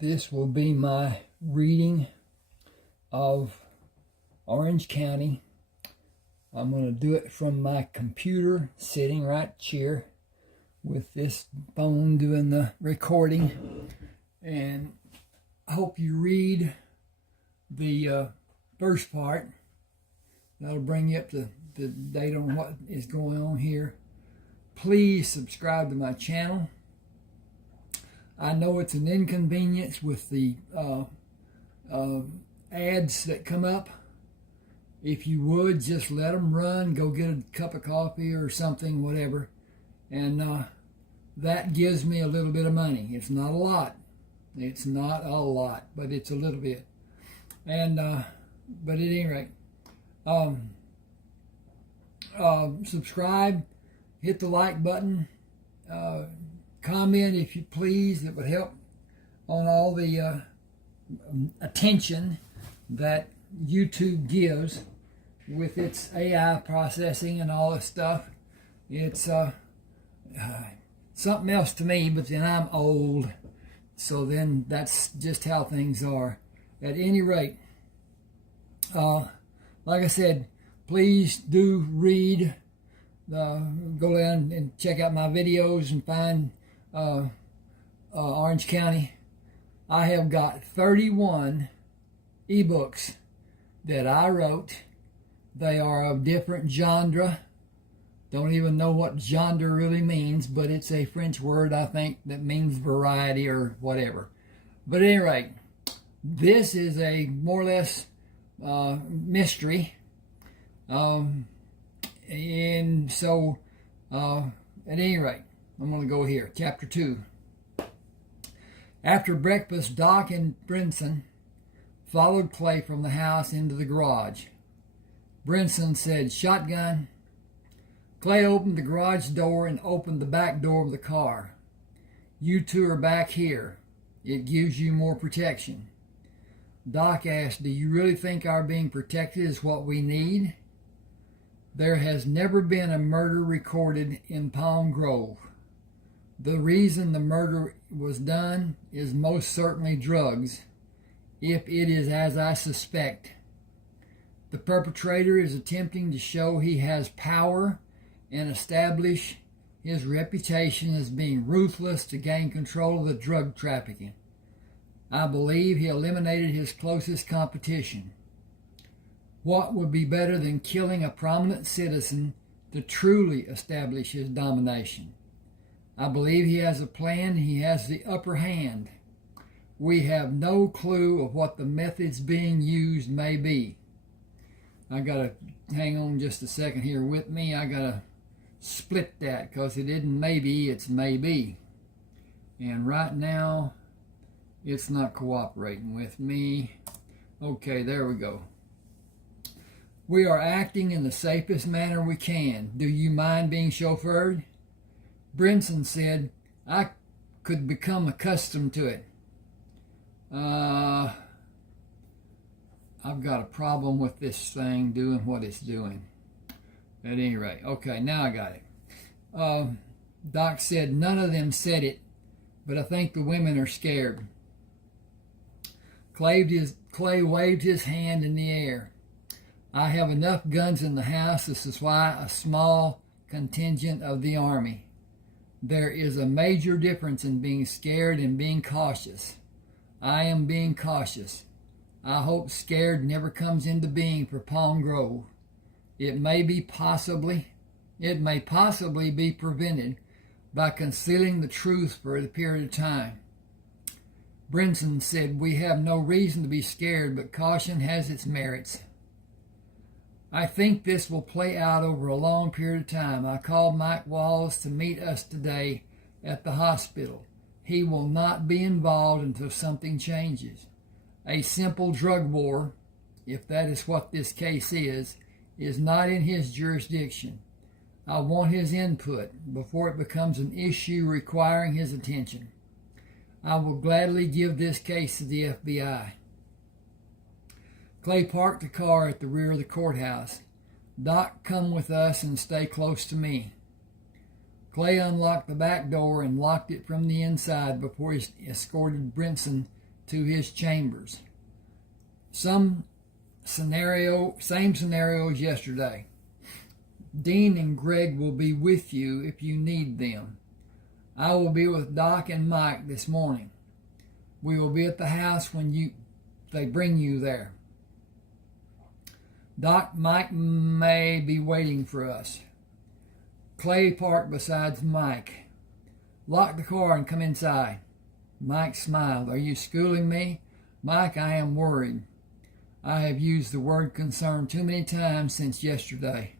This will be my reading of Orange County. I'm going to do it from my computer, sitting right here with this phone doing the recording. And I hope you read the first part. That'll bring you up to the date on what is going on here. Please subscribe to my channel. I know it's an inconvenience with the ads that come up. If you would, just let them run. Go get a cup of coffee or something, whatever. And that gives me a little bit of money. It's not a lot. It's not a lot, but it's a little bit. And but at any rate, subscribe, hit the like button, comment if you please. It would help on all the attention that YouTube gives with its AI processing and all this stuff. It's something else to me, but then I'm old, so then that's just how things are. At any rate, like I said, please do read. Go down and check out my videos and find Orange County. I have got 31 ebooks that I wrote. They are of different genre. Don't even know what genre really means, but it's a French word, I think, that means variety or whatever. But at any rate, this is a more or less mystery. And so, at any rate, I'm going to go here. Chapter 2. After breakfast, Doc and Brinson followed Clay from the house into the garage. Brinson said, "Shotgun." Clay opened the garage door and opened the back door of the car. "You two are back here. It gives you more protection." Doc asked, "Do you really think our being protected is what we need?" "There has never been a murder recorded in Palm Grove. The reason the murder was done is most certainly drugs, if it is as I suspect. The perpetrator is attempting to show he has power and establish his reputation as being ruthless to gain control of the drug trafficking. I believe he eliminated his closest competition. What would be better than killing a prominent citizen to truly establish his domination? I believe he has a plan. He has the upper hand. We have no clue of what the methods being used may be." I gotta hang on just a second here with me. I gotta split that because it isn't maybe, it's maybe. And right now, it's not cooperating with me. Okay, there we go. "We are acting in the safest manner we can. Do you mind being chauffeured?" Brinson said, "I could become accustomed to it." I've got a problem with this thing doing what it's doing. At any rate, okay, now I got it. Doc said, "None of them said it, but I think the women are scared." Clay waved his hand in the air. "I have enough guns in the house to supply a small contingent of the army. There is a major difference in being scared and being cautious. I am being cautious. I hope scared never comes into being for Palm Grove. It may possibly be prevented by concealing the truth for a period of time." Brinson said, "We have no reason to be scared, but caution has its merits. I think this will play out over a long period of time. I called Mike Walls to meet us today at the hospital. He will not be involved until something changes. A simple drug war, if that is what this case is not in his jurisdiction. I want his input before it becomes an issue requiring his attention. I will gladly give this case to the FBI." Clay parked the car at the rear of the courthouse. "Doc, come with us and stay close to me." Clay unlocked the back door and locked it from the inside before he escorted Brinson to his chambers. Same scenario as yesterday. Dean and Greg will be with you if you need them. I will be with Doc and Mike this morning. We will be at the house when they bring you there. Doc, Mike may be waiting for us. Clay parked beside Mike. Lock the car and come inside. Mike smiled. Are you schooling me? Mike, I am worried. I have used the word concern too many times since yesterday.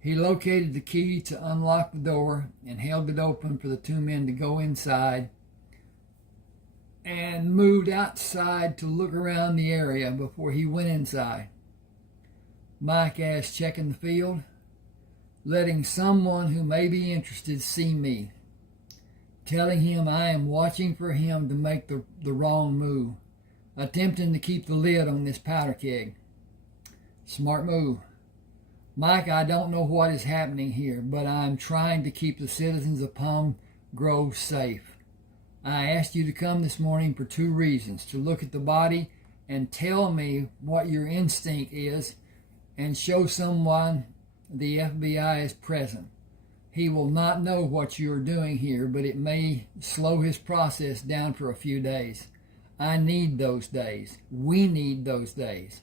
He located the key to unlock the door and held it open for the two men to go inside and moved outside to look around the area before he went inside. Mike asked, checking the field, letting someone who may be interested see me, telling him I am watching for him to make the wrong move, attempting to keep the lid on this powder keg. Smart move. Mike, I don't know what is happening here, but I'm trying to keep the citizens of Palm Grove safe. I asked you to come this morning for two reasons: to look at the body and tell me what your instinct is, and show someone the FBI is present. He will not know what you are doing here, but it may slow his process down for a few days. I need those days. We need those days.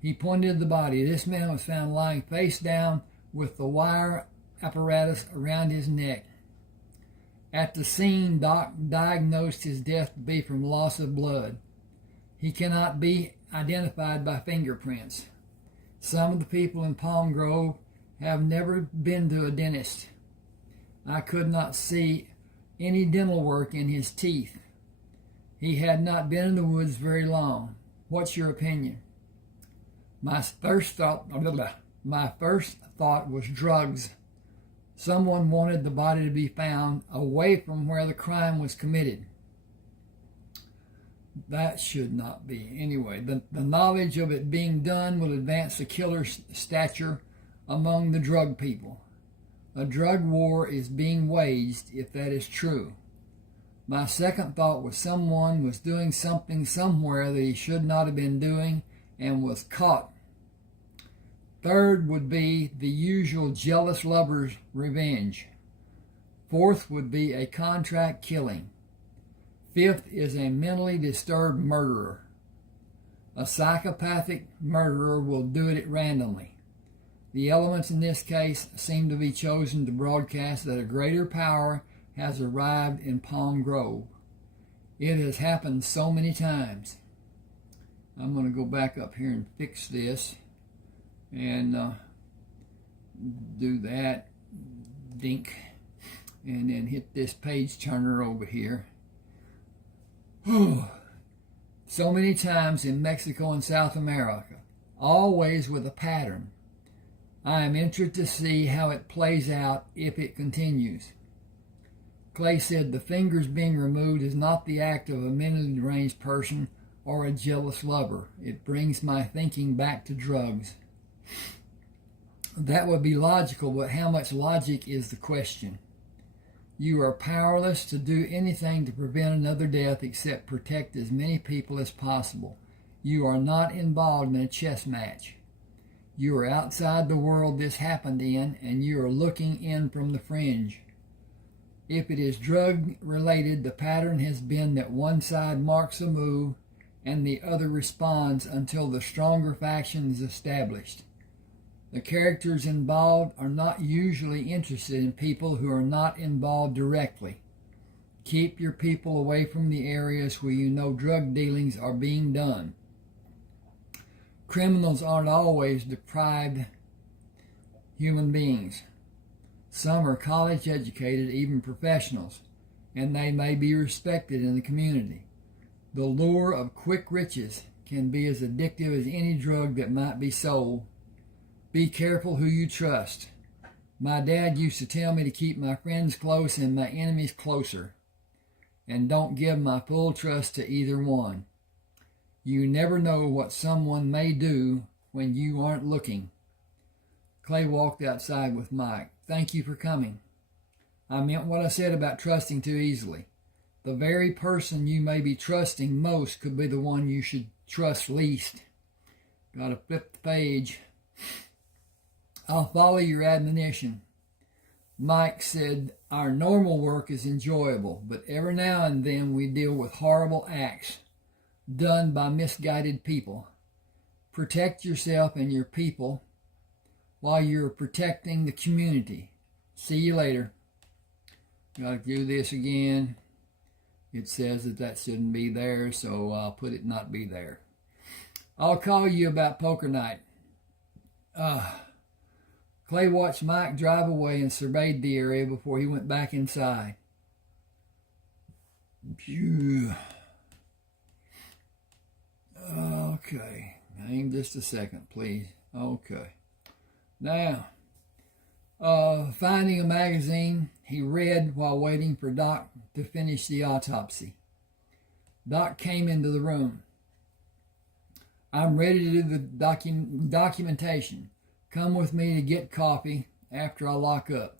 He pointed to the body. This man was found lying face down with the wire apparatus around his neck. At the scene, Doc diagnosed his death to be from loss of blood. He cannot be identified by fingerprints. Some of the people in Palm Grove have never been to a dentist. I could not see any dental work in his teeth. He had not been in the woods very long. What's your opinion? My first thought was drugs. Someone wanted the body to be found away from where the crime was committed. That should not be. Anyway, the knowledge of it being done will advance the killer's stature among the drug people. A drug war is being waged if that is true. My second thought was someone was doing something somewhere that he should not have been doing and was caught. Third would be the usual jealous lover's revenge. Fourth would be a contract killing. Fifth is a mentally disturbed murderer. A psychopathic murderer will do it randomly. The elements in this case seem to be chosen to broadcast that a greater power has arrived in Palm Grove. It has happened so many times. I'm going to go back up here and fix this and do that, dink, and then hit this page turner over here. So many times in Mexico and South America, always with a pattern. I am interested to see how it plays out if it continues. Clay said the fingers being removed is not the act of a mentally deranged person or a jealous lover. It brings my thinking back to drugs. That would be logical, but how much logic is the question? You are powerless to do anything to prevent another death except protect as many people as possible. You are not involved in a chess match. You are outside the world this happened in, and you are looking in from the fringe. If it is drug-related, the pattern has been that one side marks a move and the other responds until the stronger faction is established. The characters involved are not usually interested in people who are not involved directly. Keep your people away from the areas where you know drug dealings are being done. Criminals aren't always deprived human beings. Some are college educated, even professionals, and they may be respected in the community. The lure of quick riches can be as addictive as any drug that might be sold. Be careful who you trust. My dad used to tell me to keep my friends close and my enemies closer, and don't give my full trust to either one. You never know what someone may do when you aren't looking. Clay walked outside with Mike. Thank you for coming. I meant what I said about trusting too easily. The very person you may be trusting most could be the one you should trust least. Got to flip the page. I'll follow your admonition. Mike said, our normal work is enjoyable, but every now and then we deal with horrible acts done by misguided people. Protect yourself and your people while you're protecting the community. See you later. Got to do this again. It says that shouldn't be there, so I'll put it not be there. I'll call you about poker night. Clay watched Mike drive away and surveyed the area before he went back inside. Phew. Okay. Hang just a second, please. Okay. Now, finding a magazine, he read while waiting for Doc to finish the autopsy. Doc came into the room. I'm ready to do the documentation. Come with me to get coffee after I lock up.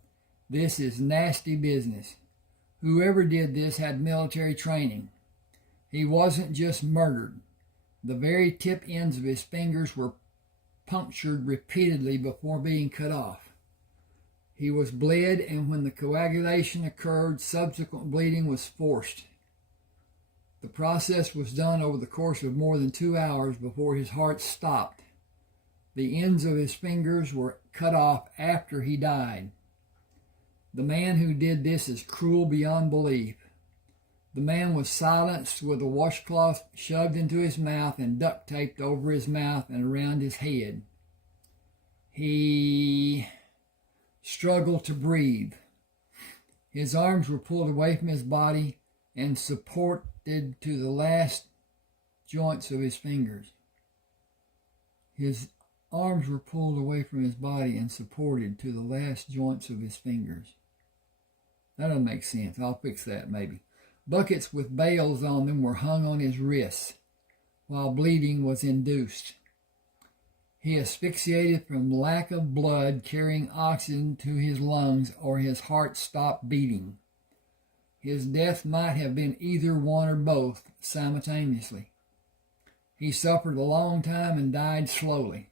This is nasty business. Whoever did this had military training. He wasn't just murdered. The very tip ends of his fingers were punctured repeatedly before being cut off. He was bled, and when the coagulation occurred, subsequent bleeding was forced. The process was done over the course of more than 2 hours before his heart stopped. The ends of his fingers were cut off after he died. The man who did this is cruel beyond belief. The man was silenced with a washcloth shoved into his mouth and duct taped over his mouth and around his head. He struggled to breathe. His arms were pulled away from his body and supported to the last joints of his fingers. His arms were pulled away from his body and supported to the last joints of his fingers. That doesn't make sense. I'll fix that maybe. Buckets with bales on them were hung on his wrists while bleeding was induced. He asphyxiated from lack of blood carrying oxygen to his lungs, or his heart stopped beating. His death might have been either one or both simultaneously. He suffered a long time and died slowly.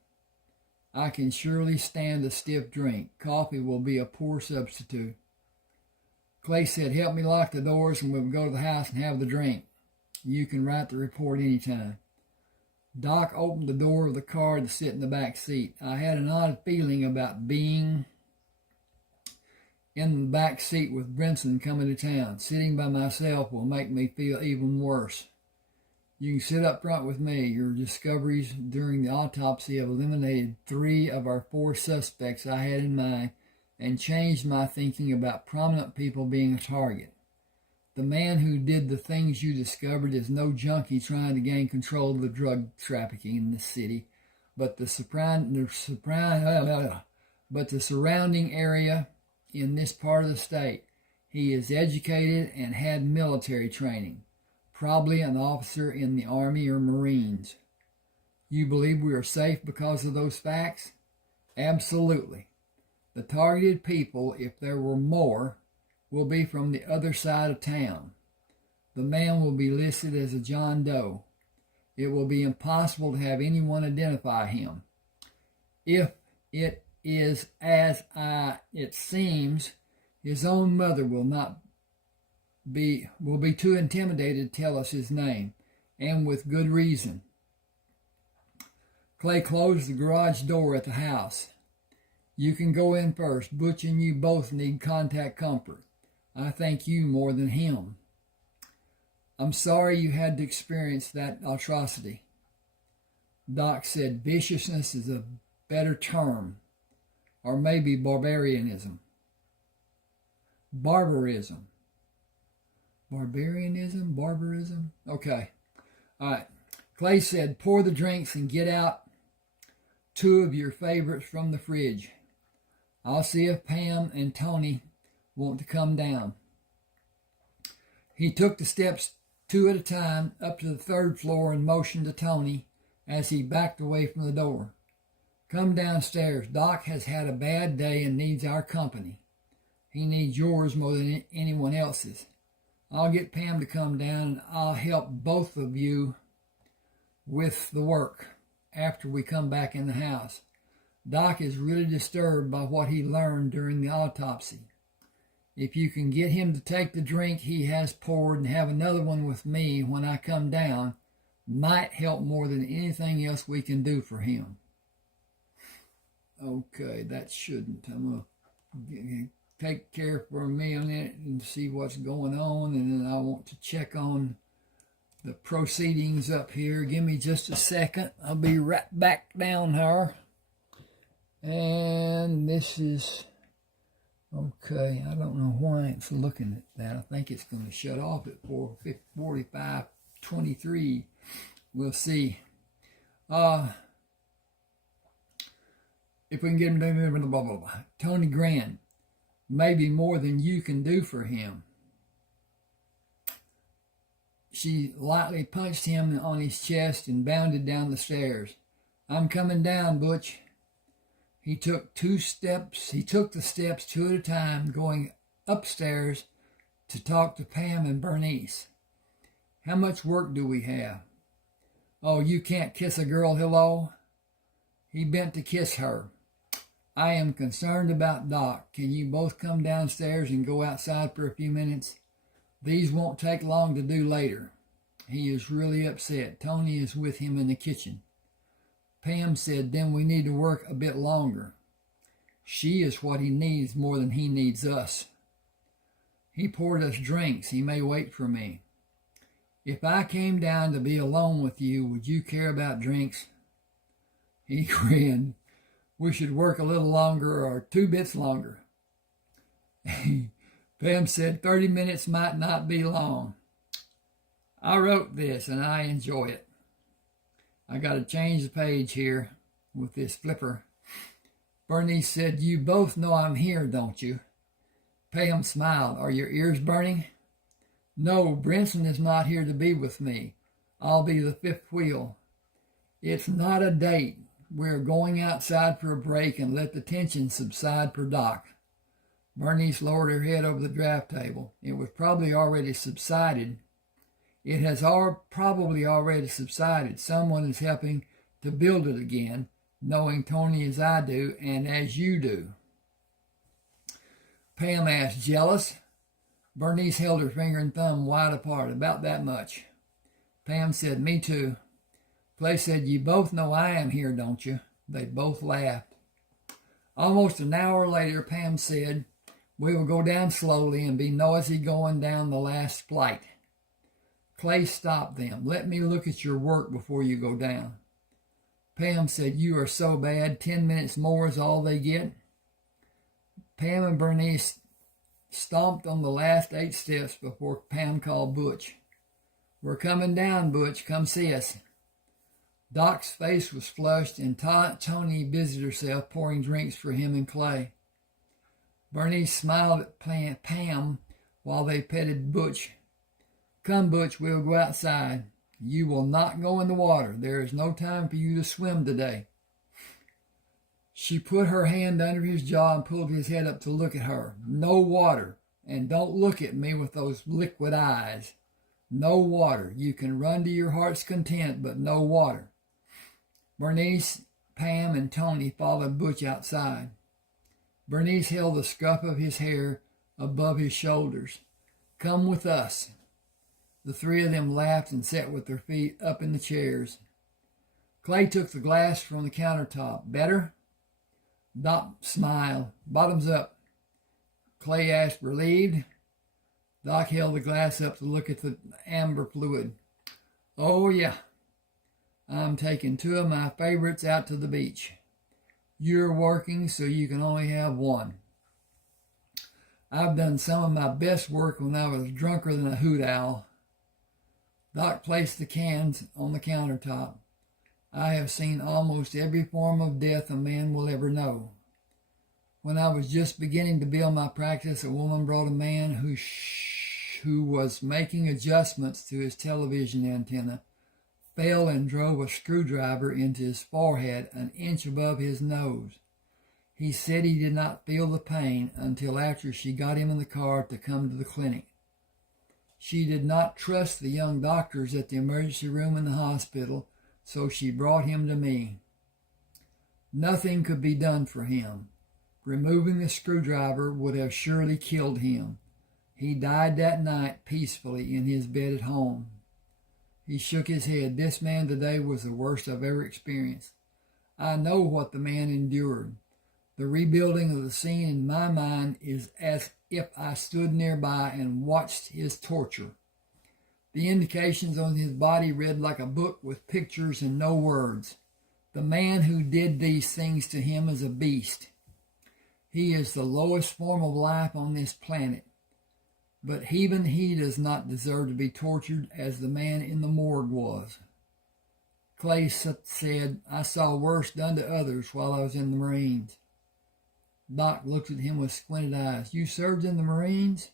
I can surely stand a stiff drink. Coffee will be a poor substitute. Clay said, help me lock the doors and we'll go to the house and have the drink. You can write the report anytime. Doc opened the door of the car to sit in the back seat. I had an odd feeling about being in the back seat with Brinson coming to town. Sitting by myself will make me feel even worse. You can sit up front with me. Your discoveries during the autopsy have eliminated 3 of our 4 suspects I had in mind and changed my thinking about prominent people being a target. The man who did the things you discovered is no junkie trying to gain control of the drug trafficking in this city, but the surrounding area in this part of the state. He is educated and had military training, probably an officer in the Army or Marines. You believe we are safe because of those facts? Absolutely. The targeted people, if there were more, will be from the other side of town. The man will be listed as a John Doe. It will be impossible to have anyone identify him. If it is as it seems, his own mother will be too intimidated to tell us his name, and with good reason. Clay closed the garage door at the house. You can go in first. Butch and you both need contact comfort. I thank you more than him. I'm sorry you had to experience that atrocity. Doc said viciousness is a better term, or maybe barbarianism. Barbarism. Barbarism? Okay. All right. Clay said, pour the drinks and get out 2 of your favorites from the fridge. I'll see if Pam and Tony want to come down. He took the steps 2 at a time up to the 3rd floor and motioned to Tony as he backed away from the door. Come downstairs. Doc has had a bad day and needs our company. He needs yours more than anyone else's. I'll get Pam to come down and I'll help both of you with the work after we come back in the house. Doc is really disturbed by what he learned during the autopsy. If you can get him to take the drink he has poured and have another one with me when I come down, might help more than anything else we can do for him. Okay, that shouldn't. I'm going to take care for a minute and see what's going on, and then I want to check on the proceedings up here. Give me just a second. I'll be right back down here. And this is, okay, I don't know why it's looking at that. I think it's going to shut off at 45:23. We'll see. If we can get him to blah, blah, blah, blah. Tony Grand, maybe more than you can do for him. She lightly punched him on his chest and bounded down the stairs. I'm coming down, Butch. He took the steps 2 at a time, going upstairs to talk to Pam and Bernice. How much work do we have? Oh, you can't kiss a girl hello? He bent to kiss her. I am concerned about Doc. Can you both come downstairs and go outside for a few minutes? These won't take long to do later. He is really upset. Tony is with him in the kitchen. Pam said, then we need to work a bit longer. She is what he needs more than he needs us. He poured us drinks. He may wait for me. If I came down to be alone with you, would you care about drinks? He grinned. We should work a little longer or 2 bits longer. Pam said 30 minutes might not be long. I wrote this and I enjoy it. I got to change the page here with this flipper. Bernice said, you both know I'm here, don't you? Pam smiled. Are your ears burning? No, Brinson is not here to be with me. I'll be the fifth wheel. It's not a date. We're going outside for a break and let the tension subside for Doc. Bernice lowered her head over the draft table. It was probably already subsided. It has probably already subsided. Someone is helping to build it again, knowing Tony as I do and as you do. Pam asked, jealous? Bernice held her finger and thumb wide apart, about that much. Pam said, me too. Clay said, you both know I am here, don't you? They both laughed. Almost an hour later, Pam said, we will go down slowly and be noisy going down the last flight. Clay stopped them. Let me look at your work before you go down. Pam said, you are so bad. 10 minutes more is all they get. Pam and Bernice stomped on the last 8 steps before Pam called Butch. We're coming down, Butch. Come see us. Doc's face was flushed, and Tony busied herself pouring drinks for him and Clay. Bernice smiled at Pam while they petted Butch. Come, Butch, we'll go outside. You will not go in the water. There is no time for you to swim today. She put her hand under his jaw and pulled his head up to look at her. No water, and don't look at me with those liquid eyes. No water. You can run to your heart's content, but no water. Bernice, Pam, and Tony followed Butch outside. Bernice held the scruff of his hair above his shoulders. Come with us. The 3 of them laughed and sat with their feet up in the chairs. Clay took the glass from the countertop. Better? Doc smiled. Bottoms up. Clay asked, relieved? Doc held the glass up to look at the amber fluid. Oh, yeah. I'm taking 2 of my favorites out to the beach. You're working, so you can only have 1. I've done some of my best work when I was drunker than a hoot owl. Doc placed the cans on the countertop. I have seen almost every form of death a man will ever know. When I was just beginning to build my practice, a woman brought a man who was making adjustments to his television antenna, fell and drove a screwdriver into his forehead an inch above his nose. He said he did not feel the pain until after she got him in the car to come to the clinic. She did not trust the young doctors at the emergency room in the hospital, so she brought him to me. Nothing could be done for him. Removing the screwdriver would have surely killed him. He died that night peacefully in his bed at home. He shook his head. This man today was the worst I've ever experienced. I know what the man endured. The rebuilding of the scene in my mind is as if I stood nearby and watched his torture. The indications on his body read like a book with pictures and no words. The man who did these things to him is a beast. He is the lowest form of life on this planet. But even he does not deserve to be tortured as the man in the morgue was. Clay said, I saw worse done to others while I was in the Marines. Doc looked at him with squinted eyes. You served in the Marines?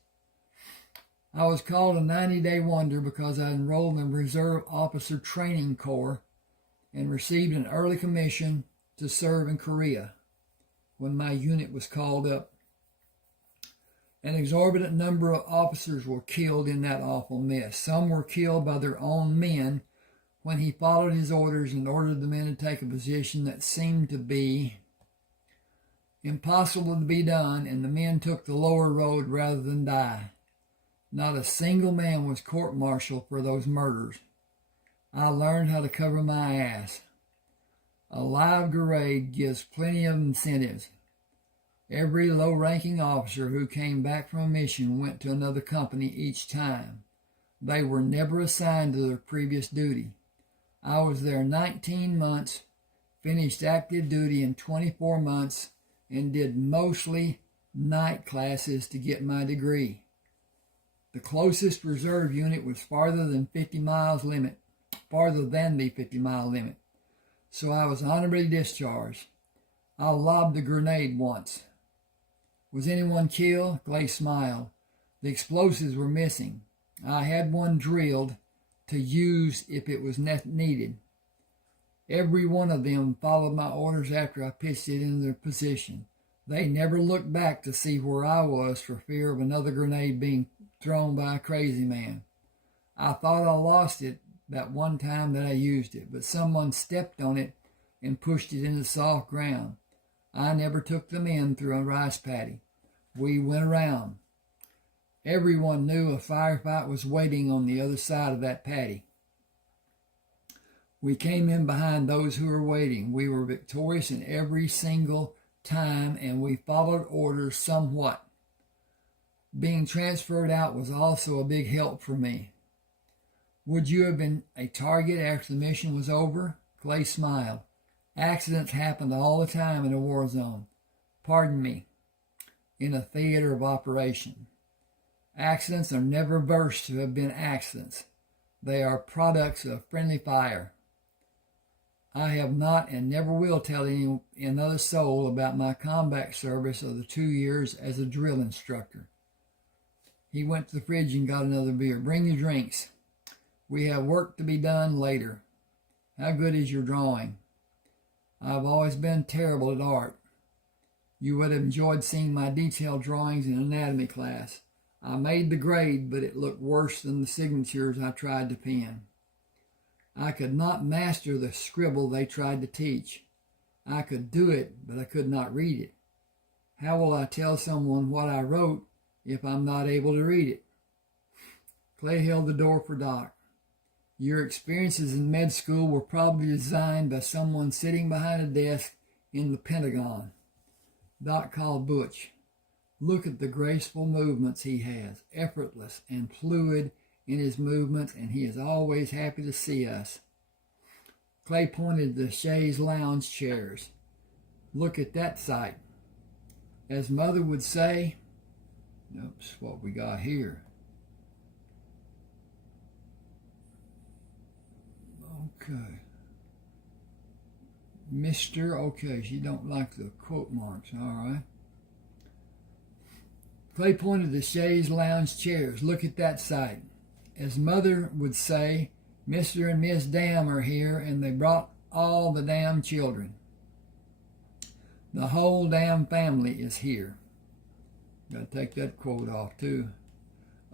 I was called a 90-day wonder because I enrolled in the Reserve Officer Training Corps and received an early commission to serve in Korea when my unit was called up. An exorbitant number of officers were killed in that awful mess. Some were killed by their own men when he followed his orders and ordered the men to take a position that seemed to be impossible to be done, and the men took the lower road rather than die. Not a single man was court-martialed for those murders. I learned how to cover my ass. A live grade gives plenty of incentives. Every low-ranking officer who came back from a mission went to another company each time. They were never assigned to their previous duty. I was there 19 months, finished active duty in 24 months, and did mostly night classes to get my degree. The closest reserve unit was farther than the 50-mile limit. So I was honorably discharged. I lobbed a grenade once. Was anyone killed? Clay smiled. The explosives were missing. I had one drilled to use if it was needed. Every one of them followed my orders after I pitched it into their position. They never looked back to see where I was for fear of another grenade being thrown by a crazy man. I thought I lost it that one time that I used it, but someone stepped on it and pushed it into soft ground. I never took them in through a rice paddy. We went around. Everyone knew a firefight was waiting on the other side of that paddy. We came in behind those who were waiting. We were victorious in every single time, and we followed orders somewhat. Being transferred out was also a big help for me. Would you have been a target after the mission was over? Clay smiled. Accidents happened all the time in a war zone. Pardon me, in a theater of operation. Accidents are never versed to have been accidents. They are products of friendly fire. I have not and never will tell another soul about my combat service of the 2 years as a drill instructor. He went to the fridge and got another beer. Bring your drinks. We have work to be done later. How good is your drawing? I've always been terrible at art. You would have enjoyed seeing my detailed drawings in anatomy class. I made the grade, but it looked worse than the signatures I tried to pen. I could not master the scribble they tried to teach. I could do it, but I could not read it. How will I tell someone what I wrote if I'm not able to read it? Clay held the door for Doc. Your experiences in med school were probably designed by someone sitting behind a desk in the Pentagon. Doc called Butch. Look at the graceful movements he has, effortless and fluid in his movements, and he is always happy to see us. Clay pointed to the chaise lounge chairs. Look at that sight. As Mother would say, oops, what we got here. Okay. Mr. Okay, she don't like the quote marks, all right. Clay pointed to the chaise lounge chairs. Look at that sight. As Mother would say, Mr. and Miss Dam are here, and they brought all the damn children. The whole damn family is here. Got to take that quote off, too.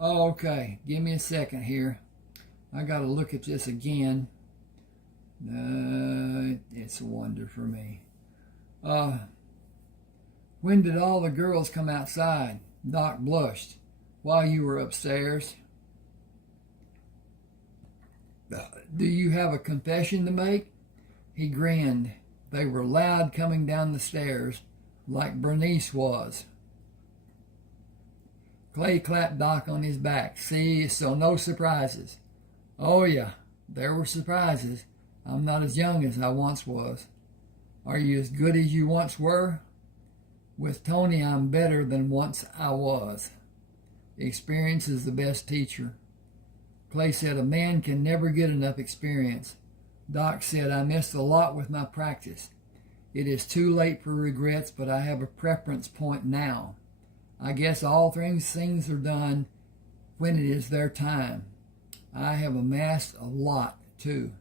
Okay, give me a second here. I got to look at this again. It's a wonder for me. When did all the girls come outside? Doc blushed. While you were upstairs. Do you have a confession to make? He grinned. They were loud coming down the stairs, like Bernice was. Clay clapped Doc on his back. See, so no surprises. Oh yeah, there were surprises. I'm not as young as I once was. Are you as good as you once were? With Tony, I'm better than once I was. Experience is the best teacher. Clay said a man can never get enough experience. Doc said I missed a lot with my practice. It is too late for regrets, but I have a preference point now. I guess all things are done when it is their time. I have amassed a lot, too.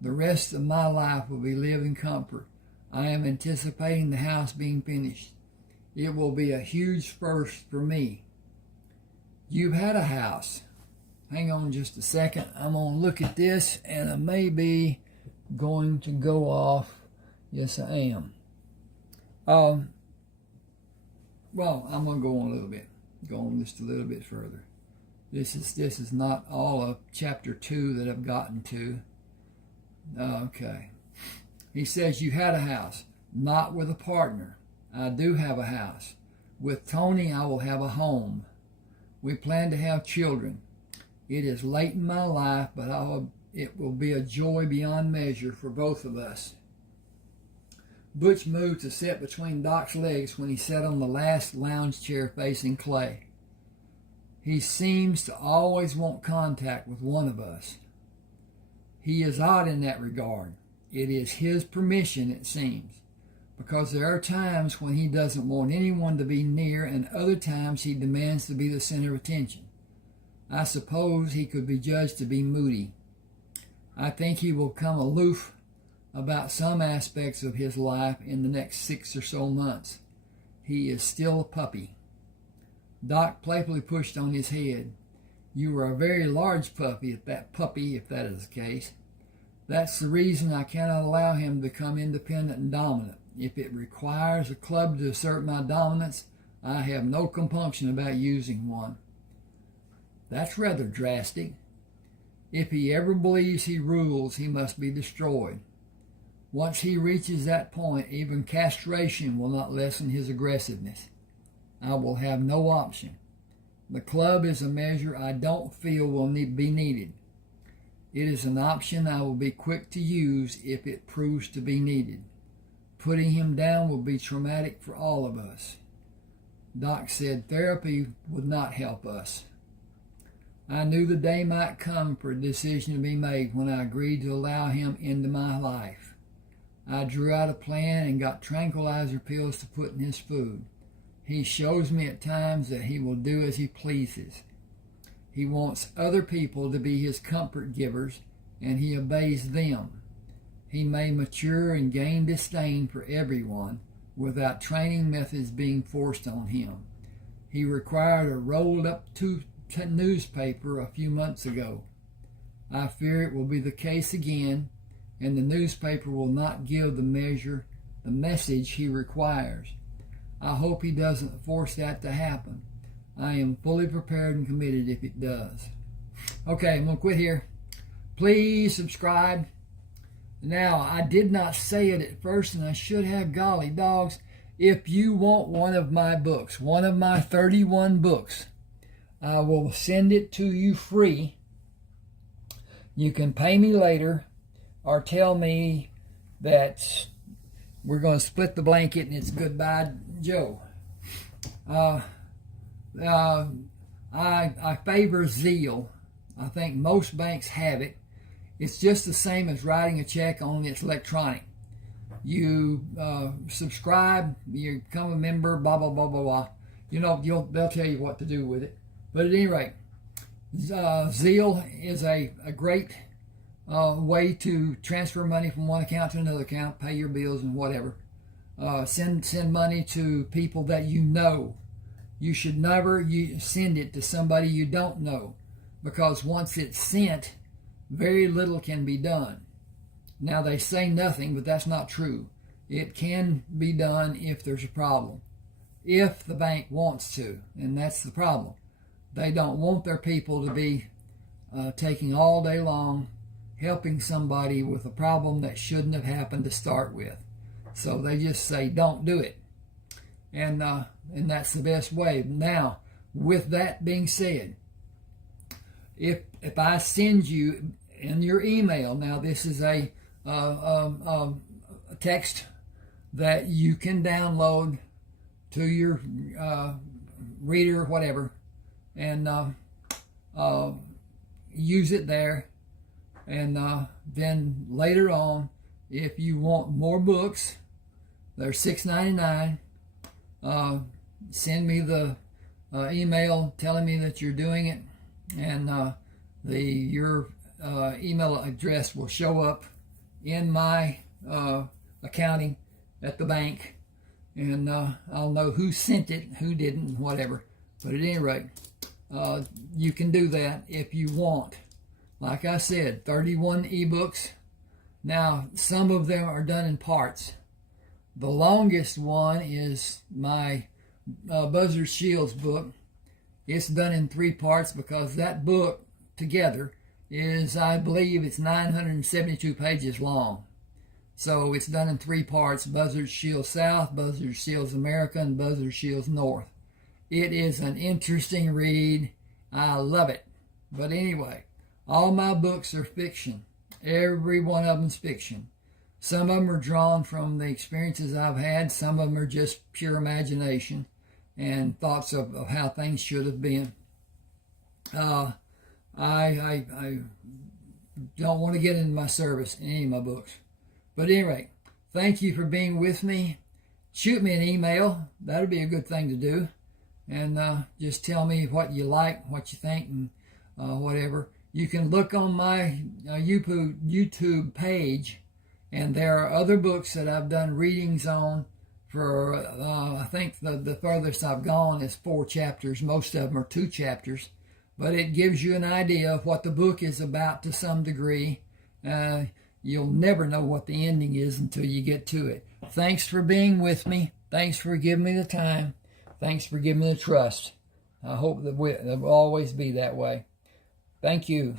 The rest of my life will be lived in comfort. I am anticipating the house being finished. It will be a huge first for me. You've had a house. Hang on just a second. I'm going to look at this, and I may be going to go off. Yes, I am. Well, I'm going to go on a little bit. Go on just a little bit further. This is not all of chapter 2 that I've gotten to. Okay. He says you had a house, not with a partner. I do have a house. With Tony, I will have a home. We plan to have children. It is late in my life, but it will be a joy beyond measure for both of us. Butch moved to sit between Doc's legs when he sat on the last lounge chair facing Clay. He seems to always want contact with one of us. He is odd in that regard. It is his permission, it seems, because there are times when he doesn't want anyone to be near, and other times he demands to be the center of attention. I suppose he could be judged to be moody. I think he will come aloof about some aspects of his life in the next 6 or so months. He is still a puppy. Doc playfully pushed on his head. You are a very large puppy, if that is the case. That's the reason I cannot allow him to become independent and dominant. If it requires a club to assert my dominance, I have no compunction about using one. That's rather drastic. If he ever believes he rules, he must be destroyed. Once he reaches that point, even castration will not lessen his aggressiveness. I will have no option. The club is a measure I don't feel will be needed. It is an option I will be quick to use if it proves to be needed. Putting him down will be traumatic for all of us. Doc said therapy would not help us. I knew the day might come for a decision to be made when I agreed to allow him into my life. I drew out a plan and got tranquilizer pills to put in his food. He shows me at times that he will do as he pleases. He wants other people to be his comfort givers, and he obeys them. He may mature and gain disdain for everyone without training methods being forced on him. He required a rolled up newspaper a few months ago. I fear it will be the case again, and the newspaper will not give the message he requires. I hope he doesn't force that to happen. I am fully prepared and committed if it does. Okay, I'm going to quit here. Please subscribe. Now, I did not say it at first, and I should have. Golly dogs. If you want one of my books, one of my 31 books, I will send it to you free. You can pay me later or tell me that we're going to split the blanket and it's goodbye, Joe. I favor zeal. I think most banks have it. It's just the same as writing a check, only it's electronic. You subscribe, you become a member, blah, blah, blah, blah, blah. You know, they'll tell you what to do with it. But at any rate, zeal is a great way to transfer money from one account to another account, pay your bills and whatever. Send money to people that you know you should never send it to somebody you don't know, because once it's sent, very little can be done. Now, they say nothing, but that's not true. It can be done if there's a problem, if the bank wants to, and that's the problem. They don't want their people to be taking all day long helping somebody with a problem that shouldn't have happened to start with. So they just say, don't do it. And that's the best way. Now, with that being said, if I send you in your email, now this is a text that you can download to your reader or whatever, and use it there. And then later on, if you want more books, they're $6.99. Send me the email telling me that you're doing it, and your email address will show up in my accounting at the bank, and I'll know who sent it, who didn't, whatever. But at any rate, you can do that if you want. Like I said, 31 ebooks. Now, some of them are done in parts. The longest one is my Buzzard Shields book. It's done in 3 parts because that book together is, I believe, it's 972 pages long. So it's done in 3 parts: Buzzard Shields South, Buzzard Shields America, and Buzzard Shields North. It is an interesting read. I love it. But anyway, all my books are fiction. Every one of them's fiction. Some of them are drawn from the experiences I've had. Some of them are just pure imagination and thoughts of how things should have been. I don't want to get into my service in any of my books. But anyway, thank you for being with me. Shoot me an email. That'll be a good thing to do. And just tell me what you like, what you think, and whatever. You can look on my YouTube page, and there are other books that I've done readings on. For I think the furthest I've gone is 4 chapters. Most of them are 2 chapters. But it gives you an idea of what the book is about to some degree. You'll never know what the ending is until you get to it. Thanks for being with me. Thanks for giving me the time. Thanks for giving me the trust. I hope that we'll always be that way. Thank you.